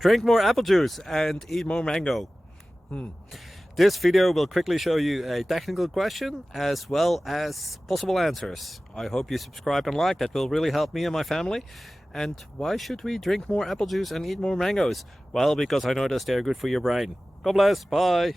Drink more apple juice and eat more mango. This video will quickly show you a technical question as well as possible answers. I hope you subscribe and like, that will really help me and my family. And why should we drink more apple juice and eat more mangoes? Well, because I noticed they're good for your brain. God bless, bye!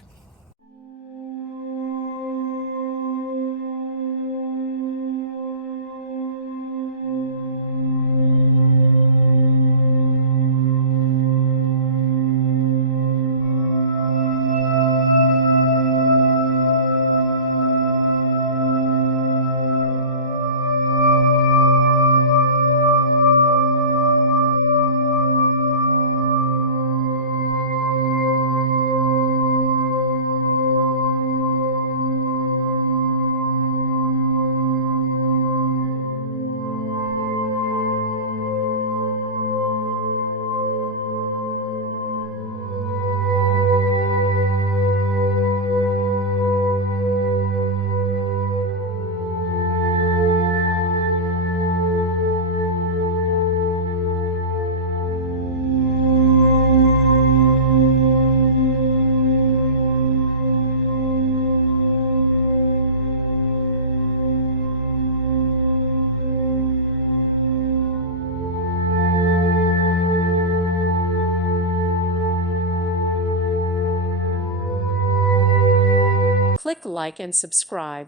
Click like and subscribe.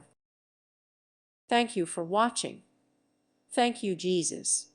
Thank you for watching. Thank you, Jesus.